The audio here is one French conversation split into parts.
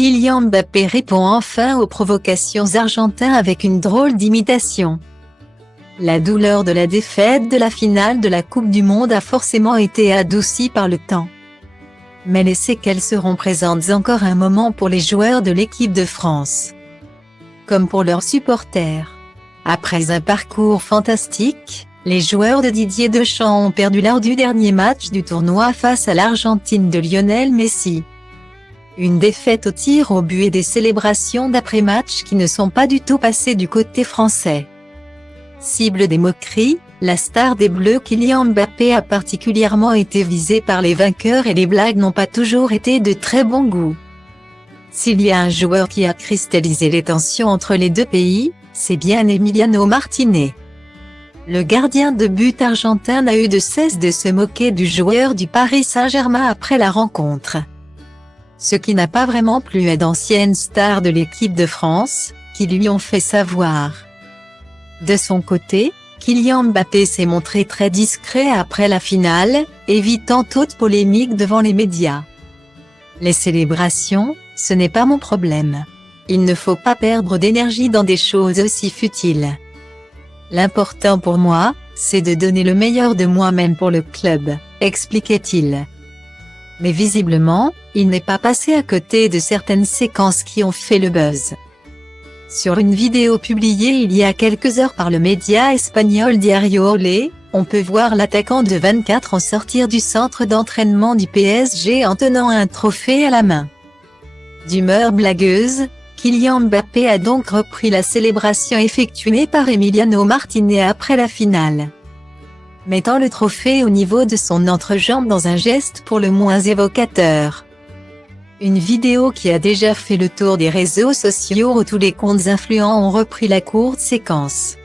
Kylian Mbappé répond enfin aux provocations argentines avec une drôle d'imitation. La douleur de la défaite de la finale de la Coupe du Monde a forcément été adoucie par le temps. Mais les séquelles seront présentes encore un moment pour les joueurs de l'équipe de France. Comme pour leurs supporters. Après un parcours fantastique, les joueurs de Didier Deschamps ont perdu lors du dernier match du tournoi face à l'Argentine de Lionel Messi. Une défaite au tir au but et des célébrations d'après-match qui ne sont pas du tout passées du côté français. Cible des moqueries, la star des Bleus Kylian Mbappé a particulièrement été visée par les vainqueurs et les blagues n'ont pas toujours été de très bon goût. S'il y a un joueur qui a cristallisé les tensions entre les deux pays, c'est bien Emiliano Martinez. Le gardien de but argentin n'a eu de cesse de se moquer du joueur du Paris Saint-Germain après la rencontre. Ce qui n'a pas vraiment plu à d'anciennes stars de l'équipe de France, qui lui ont fait savoir. De son côté, Kylian Mbappé s'est montré très discret après la finale, évitant toute polémique devant les médias. Les célébrations, ce n'est pas mon problème. Il ne faut pas perdre d'énergie dans des choses aussi futiles. L'important pour moi, c'est de donner le meilleur de moi-même pour le club, expliquait-il. Mais visiblement, il n'est pas passé à côté de certaines séquences qui ont fait le buzz. Sur une vidéo publiée il y a quelques heures par le média espagnol Diario Olé, on peut voir l'attaquant de 24 ans sortir du centre d'entraînement du PSG en tenant un trophée à la main. D'humeur blagueuse, Kylian Mbappé a donc repris la célébration effectuée par Emiliano Martinez après la finale. Mettant le trophée au niveau de son entrejambe dans un geste pour le moins évocateur. Une vidéo qui a déjà fait le tour des réseaux sociaux où tous les comptes influents ont repris la courte séquence.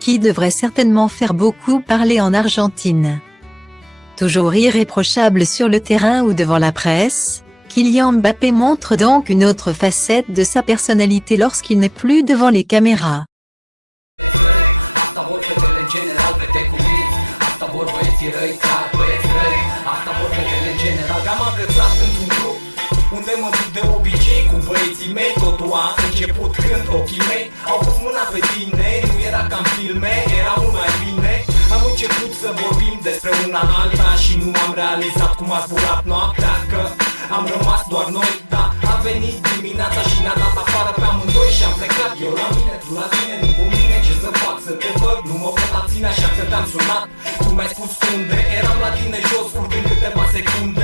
Qui devrait certainement faire beaucoup parler en Argentine. Toujours irréprochable sur le terrain ou devant la presse, Kylian Mbappé montre donc une autre facette de sa personnalité lorsqu'il n'est plus devant les caméras. Unde mă duc de obicei cu băieții mei. Totul a început când ochii mei au pus mâna pe tine. Nu era ca în filme, era mult mai bine. Am început să vorbim despre una alta și nu am realizat cum a zburat noaptea, că am rămas doar noi. Da, a venit dimineața și ne-a dat afară pe amândoi și am plecat. Eu la mine, tu la tine, nu cu mine. Ce să fac, să te văd, nu mă pot abține, așa că te-am sunat. Tu mi-ai spus unde, eram la tine jos, urcând câteva secunde.